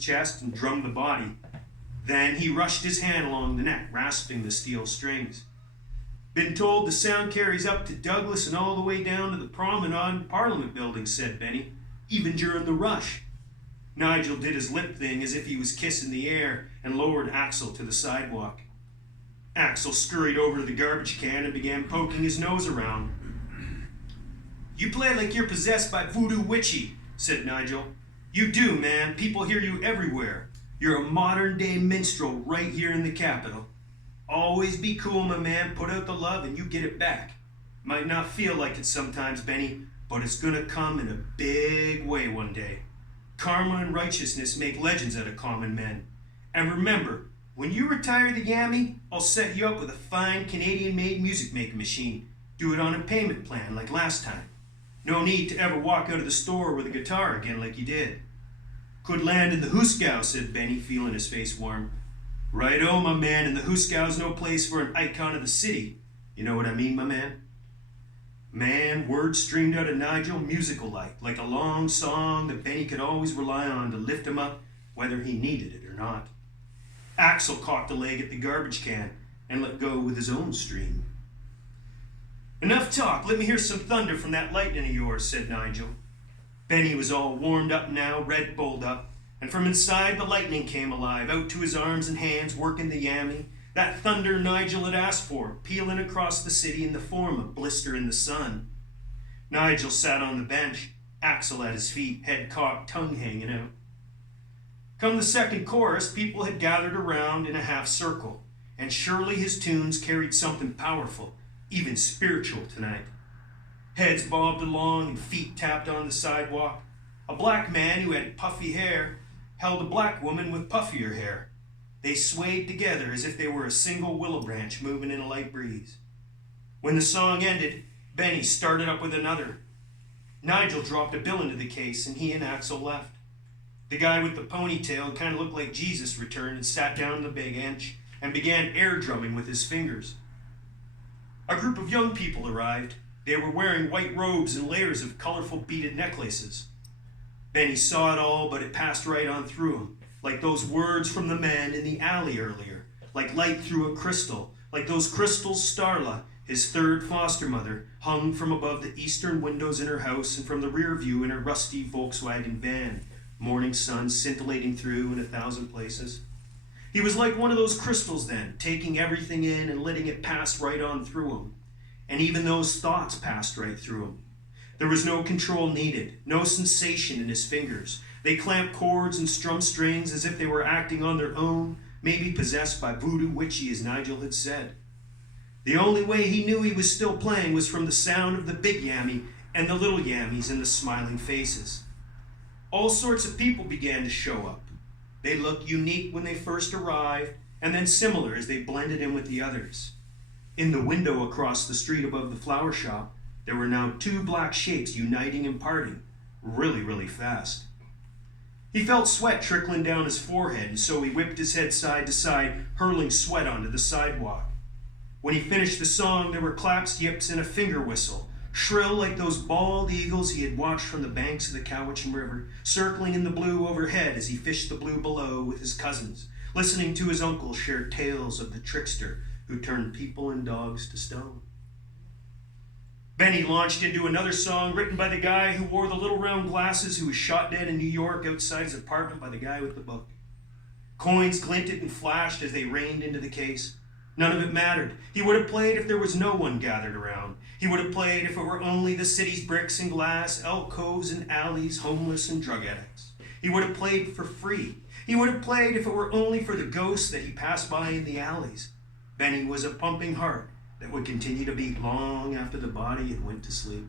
chest and drummed the body. Then he rushed his hand along the neck, rasping the steel strings. Been told the sound carries up to Douglas and all the way down to the Promenade Parliament building, said Benny, even during the rush. Nigel did his lip thing as if he was kissing the air and lowered Axel to the sidewalk. Axel scurried over to the garbage can and began poking his nose around. You play like you're possessed by voodoo witchy, said Nigel. You do, man. People hear you everywhere. You're a modern-day minstrel right here in the capital. Always be cool, my man. Put out the love and you get it back. Might not feel like it sometimes, Benny, but it's gonna come in a big way one day. Karma and righteousness make legends out of common men. And remember, when you retire the Yammy, I'll set you up with a fine Canadian-made music-making machine. Do it on a payment plan like last time. No need to ever walk out of the store with a guitar again like you did. Could land in the Hooskow, said Benny, feeling his face warm. Right-o, my man, and the Hooskow's no place for an icon of the city. You know what I mean, my man? Man, words streamed out of Nigel musical-like a long song that Benny could always rely on to lift him up, whether he needed it or not. Axel cocked a leg at the garbage can and let go with his own stream. Enough talk, let me hear some thunder from that lightning of yours, said Nigel. Benny was all warmed up now, Red Bulled up, and from inside the lightning came alive, out to his arms and hands, working the Yammy. That thunder Nigel had asked for, peeling across the city in the form of blister in the sun. Nigel sat on the bench, Axel at his feet, head cocked, tongue hanging out. Come the second chorus, people had gathered around in a half circle, and surely his tunes carried something powerful, even spiritual tonight. Heads bobbed along and feet tapped on the sidewalk. A black man who had puffy hair held a black woman with puffier hair. They swayed together as if they were a single willow branch moving in a light breeze. When the song ended, Benny started up with another. Nigel dropped a bill into the case and he and Axel left. The guy with the ponytail kind of looked like Jesus returned and sat down on the big bench and began air drumming with his fingers. A group of young people arrived. They were wearing white robes and layers of colorful beaded necklaces. Benny saw it all, but it passed right on through him, like those words from the man in the alley earlier, like light through a crystal, like those crystals Starla, his third foster mother, hung from above the eastern windows in her house and from the rear view in her rusty Volkswagen van, morning sun scintillating through in 1,000 places. He was like one of those crystals then, taking everything in and letting it pass right on through him. And even those thoughts passed right through him. There was no control needed, no sensation in his fingers. They clamped chords and strummed strings as if they were acting on their own, maybe possessed by voodoo witchy, as Nigel had said. The only way he knew he was still playing was from the sound of the big Yammy and the little Yammies and the smiling faces. All sorts of people began to show up. They looked unique when they first arrived, and then similar as they blended in with the others. In the window across the street above the flower shop, there were now 2 black shapes uniting and parting, really, really fast. He felt sweat trickling down his forehead, and so he whipped his head side to side, hurling sweat onto the sidewalk. When he finished the song, there were claps, yips, and a finger whistle, shrill like those bald eagles he had watched from the banks of the Cowichan River, circling in the blue overhead as he fished the blue below with his cousins, listening to his uncle share tales of the trickster who turned people and dogs to stone. Benny launched into another song written by the guy who wore the little round glasses who was shot dead in New York outside his apartment by the guy with the book. Coins glinted and flashed as they rained into the case. None of it mattered. He would have played if there was no one gathered around. He would have played if it were only the city's bricks and glass, alcoves and alleys, homeless and drug addicts. He would have played for free. He would have played if it were only for the ghosts that he passed by in the alleys. Benny was a pumping heart that would continue to beat long after the body had went to sleep.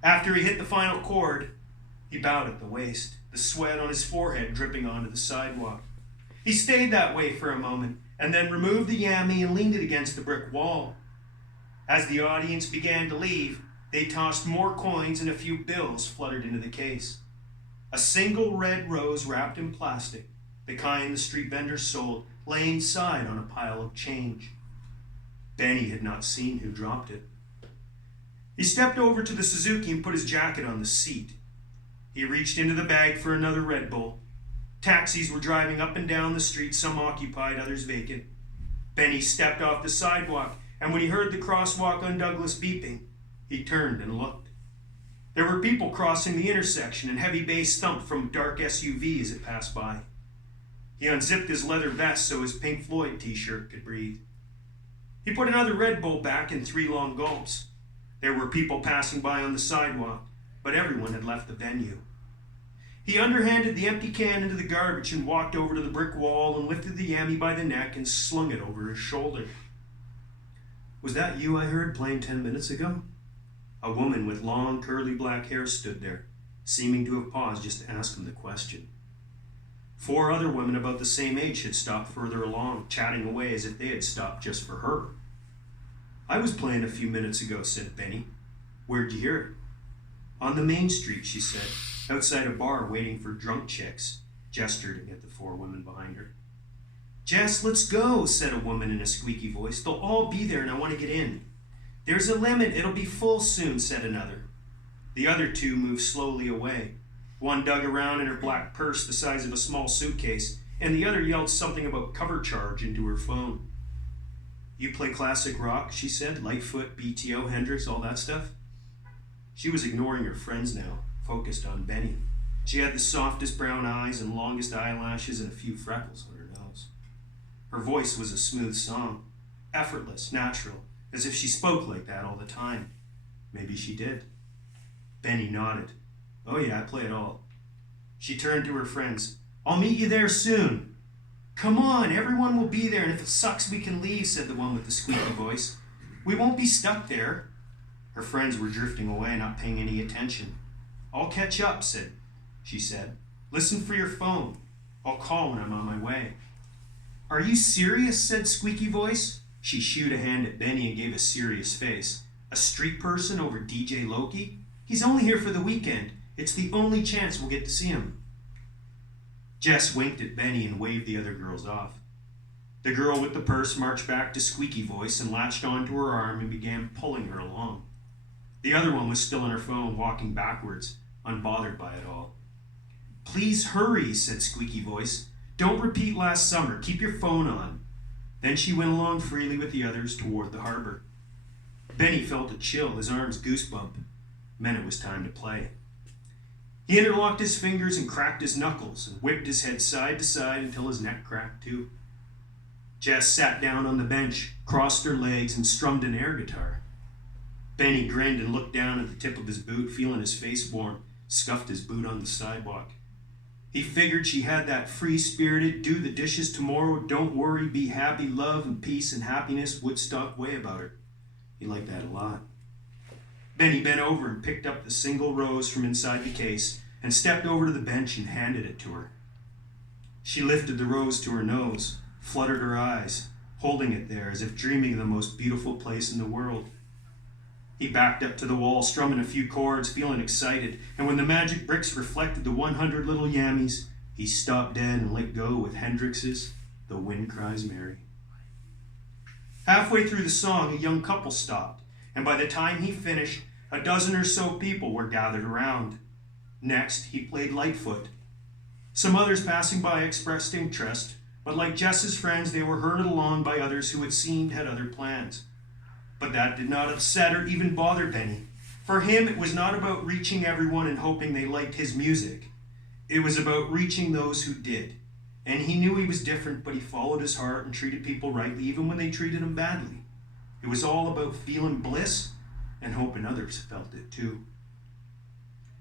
After he hit the final chord, he bowed at the waist, the sweat on his forehead dripping onto the sidewalk. He stayed that way for a moment, and then removed the Yammy and leaned it against the brick wall. As the audience began to leave, they tossed more coins and a few bills fluttered into the case. A single red rose wrapped in plastic, the kind the street vendors sold, lay inside on a pile of change. Benny had not seen who dropped it. He stepped over to the Suzuki and put his jacket on the seat. He reached into the bag for another Red Bull. Taxis were driving up and down the street, some occupied, others vacant. Benny stepped off the sidewalk, and when he heard the crosswalk on Douglas beeping, he turned and looked. There were people crossing the intersection, and heavy bass thumped from a dark SUV as it passed by. He unzipped his leather vest so his Pink Floyd t-shirt could breathe. He put another Red Bull back in 3 long gulps. There were people passing by on the sidewalk, but everyone had left the venue. He underhanded the empty can into the garbage and walked over to the brick wall and lifted the yammy by the neck and slung it over his shoulder. "Was that you I heard playing 10 minutes ago?" A woman with long, curly black hair stood there, seeming to have paused just to ask him the question. 4 other women about the same age had stopped further along, chatting away as if they had stopped just for her. "I was playing a few minutes ago," said Benny. "Where'd you hear it?" "On the main street," she said, "outside a bar waiting for drunk chicks," gesturing at the 4 women behind her. "Jess, let's go," said a woman in a squeaky voice. "They'll all be there and I want to get in." "There's a limit, it'll be full soon," said another. The other 2 moved slowly away. One dug around in her black purse the size of a small suitcase, and the other yelled something about cover charge into her phone. "You play classic rock," she said, "Lightfoot, BTO, Hendrix, all that stuff?" She was ignoring her friends now, focused on Benny. She had the softest brown eyes and longest eyelashes and a few freckles on her nose. Her voice was a smooth song, effortless, natural, as if she spoke like that all the time. Maybe she did. Benny nodded. "Oh yeah, I play it all." She turned to her friends. "I'll meet you there soon." "Come on, everyone will be there, and if it sucks we can leave," said the one with the squeaky voice. "We won't be stuck there." Her friends were drifting away, not paying any attention. "I'll catch up," she said. "Listen for your phone. I'll call when I'm on my way." "Are you serious?" said squeaky voice. She shooed a hand at Benny and gave a serious face. "A street person over DJ Loki? He's only here for the weekend. It's the only chance we'll get to see him." Jess winked at Benny and waved the other girls off. The girl with the purse marched back to squeaky voice and latched onto her arm and began pulling her along. The other one was still on her phone, walking backwards, unbothered by it all. "Please hurry," said squeaky voice. "Don't repeat last summer. Keep your phone on." Then she went along freely with the others toward the harbor. Benny felt a chill, his arms goosebump. Meant it was time to play. He interlocked his fingers and cracked his knuckles and whipped his head side to side until his neck cracked too. Jess sat down on the bench, crossed her legs, and strummed an air guitar. Benny grinned and looked down at the tip of his boot, feeling his face warm, scuffed his boot on the sidewalk. He figured she had that free-spirited, do the dishes tomorrow, don't worry, be happy, love and peace and happiness Woodstock way about her. He liked that a lot. Benny bent over and picked up the single rose from inside the case and stepped over to the bench and handed it to her. She lifted the rose to her nose, fluttered her eyes, holding it there as if dreaming of the most beautiful place in the world. He backed up to the wall, strumming a few chords, feeling excited, and when the magic bricks reflected the 100 little yammies, he stopped dead and let go with Hendrix's "The Wind Cries Mary." Halfway through the song, a young couple stopped, and by the time he finished, a dozen or so people were gathered around. Next, he played Lightfoot. Some others passing by expressed interest, but like Jess's friends, they were herded along by others who it seemed had other plans. But that did not upset or even bother Benny. For him, it was not about reaching everyone and hoping they liked his music. It was about reaching those who did. And he knew he was different, but he followed his heart and treated people rightly, even when they treated him badly. It was all about feeling bliss and hoping others felt it too.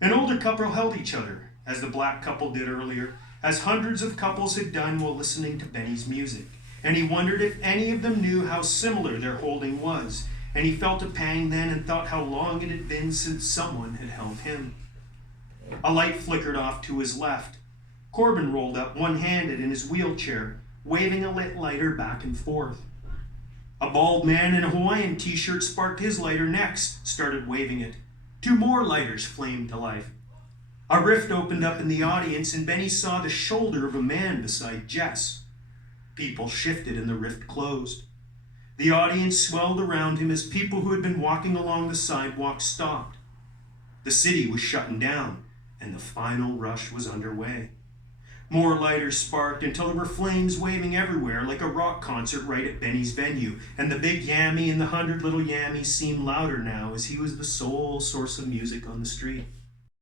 An older couple held each other, as the black couple did earlier, as hundreds of couples had done while listening to Benny's music. And he wondered if any of them knew how similar their holding was, and he felt a pang then and thought how long it had been since someone had held him. A light flickered off to his left. Corbin rolled up, one-handed in his wheelchair, waving a lit lighter back and forth. A bald man in a Hawaiian t-shirt sparked his lighter next, started waving it. 2 more lighters flamed to life. A rift opened up in the audience, and Benny saw the shoulder of a man beside Jess. People shifted and the rift closed. The audience swelled around him as people who had been walking along the sidewalk stopped. The city was shutting down, and the final rush was underway. More lighters sparked until there were flames waving everywhere like a rock concert right at Benny's venue, and the big Yammy and the 100 little Yammies seemed louder now as he was the sole source of music on the street.